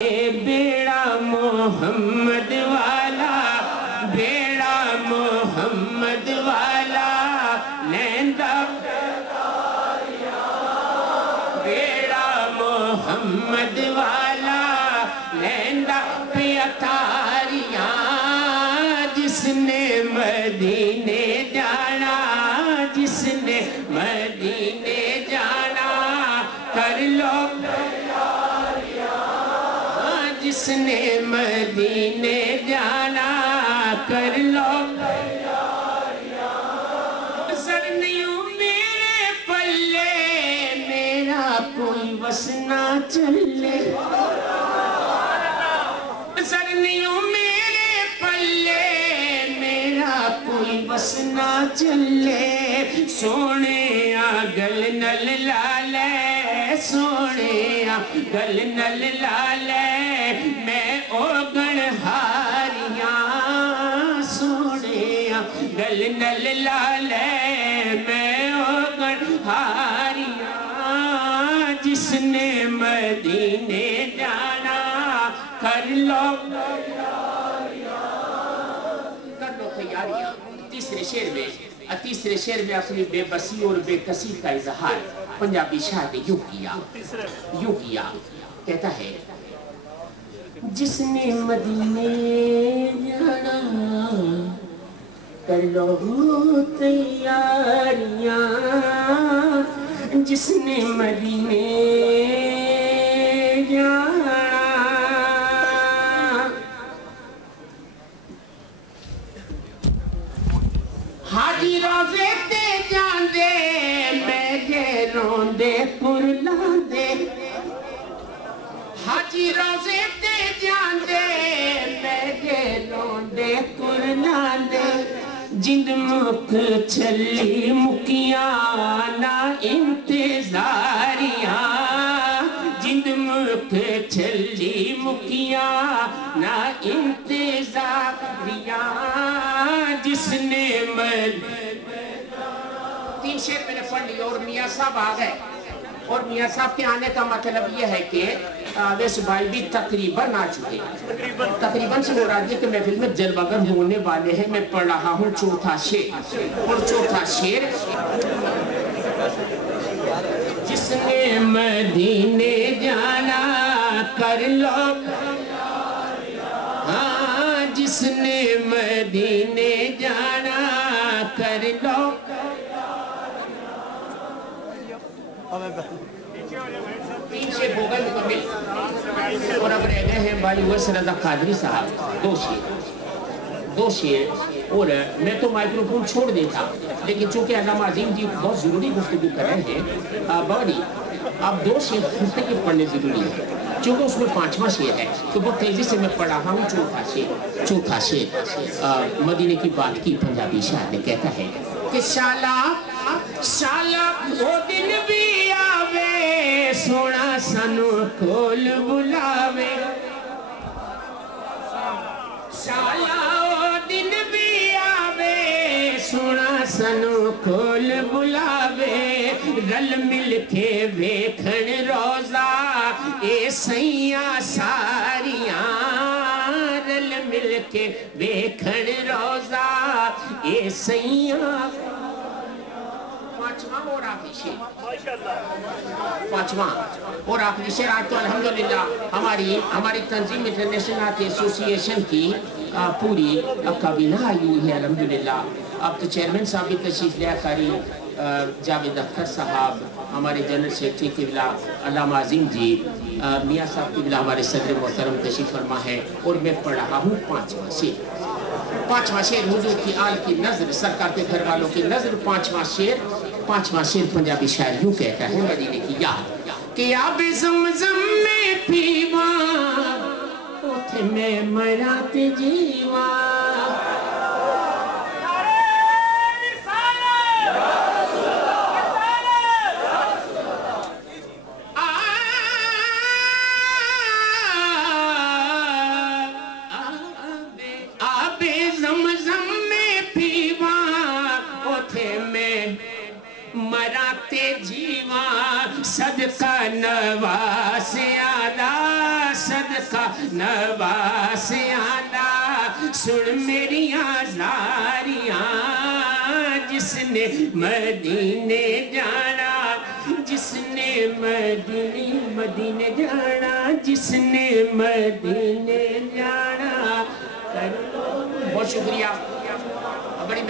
بیڑا محمد والا بیڑا محمد والا لیندا بیڑا محمد والا لیندا پیاتاریاں جس نے مدینے جانا جس نے مدینے جانا کر لو جس نے مدینے جانا کر لو سر نہیں میرے پلے میرا کوئی بس نہ چلے سر نہیں میرے پلے میرا کوئی بس نہ چلے سونے گل نل لالے سونے گل نل لالے میں اوگن ہاریاں سونے گل نل لالے میں اوگن ہاریاں جس نے مدینے جانا کر لو تیاریاں تیسرے شعر میں اپنی بے بسی اور بے کسی کا اظہار پنجابی شاعر نے یوں کیا کہتا ہے جس نے مدینے جانا کر لو تیاریاں جس نے مدینے جانا حاجی روزے تے جاندے میں گے روندے پرلاندے حاجی روزے تے جاندے میں گے روندے پرلاندے جند مک چھلی مکیاں نا انتظاریاں جند مک چھلی مکیاں نا انتظاریاں جس نے تین شعر میں نے پڑھ لی اور میاں صاحب آ گئے اور میاں صاحب کے آنے کا مطلب یہ ہے کہ ویسے بھائی بھی تقریباً آ چکے تقریباً سے مراد یہ کہ محفل میں جلوگر ہونے والے ہیں میں پڑھ رہا ہوں چوتھا شعر اور چوتھا شعر جس نے مدینے جانا کر لو ہاں جس نے مدینے جانا کر لو تین شعر ہو گئے مکمل اور اب رہ گئے ہیں بھائی ویس رضا قادری صاحب دو شعر اور میں تو مائکروفون چھوڑ دیتا لیکن چونکہ علامہ عظیم جی بہت ضروری گفتگو کر رہے ہیں بابا اب دو شعر خود کے پڑھنے ضروری ہے چونکہ اس میں پانچواں شعر ہے تو بہت تیزی سے میں پڑھ رہا ہوں چوتھا شعر مدینے کی بات کی پنجابی شاعر نے کہتا ہے کہ شالا وہ دن بھی آوے سونا سنو کول بلاوے شالا وہ دن بھی آوے سونا سنو کول بلاوے رل مل کے ویکھن روزہ اے سیاں ساریاں رل مل کے ویکھن روزہ اے سیاں پانچواں اور آخری شعر آج تو الحمدللہ ہماری تنظیم انٹرنیشنل آرٹ ایسوسی ایشن کی پوری کابینہ آئی ہوئی ہے الحمدللہ اب تو چیئرمین صاحب بھی تشریف لیا قاری جاوید اختر صاحب ہمارے جنرل سیکرٹری قبلہ علامہ عظیم جی میاں صاحب قبلہ ہمارے صدر محترم تشریف فرما ہے اور میں پڑھ رہا ہوں پانچواں شعر حضور کی آل کی نظر سرکار کے گھر والوں کی نظر پانچواں شعر پنجابی شاعر یوں کہتا ہے مدینے کی یاد کہ آب زمزم میں پیوان اوتھے میں مرات جیوان صدقہ نواز آدھا صدقہ نواسیاں سن میریاں زاریاں جس نے مدینے جانا جس نے مدینے جانا جس نے مدینے جانا بہت شکریہ بڑی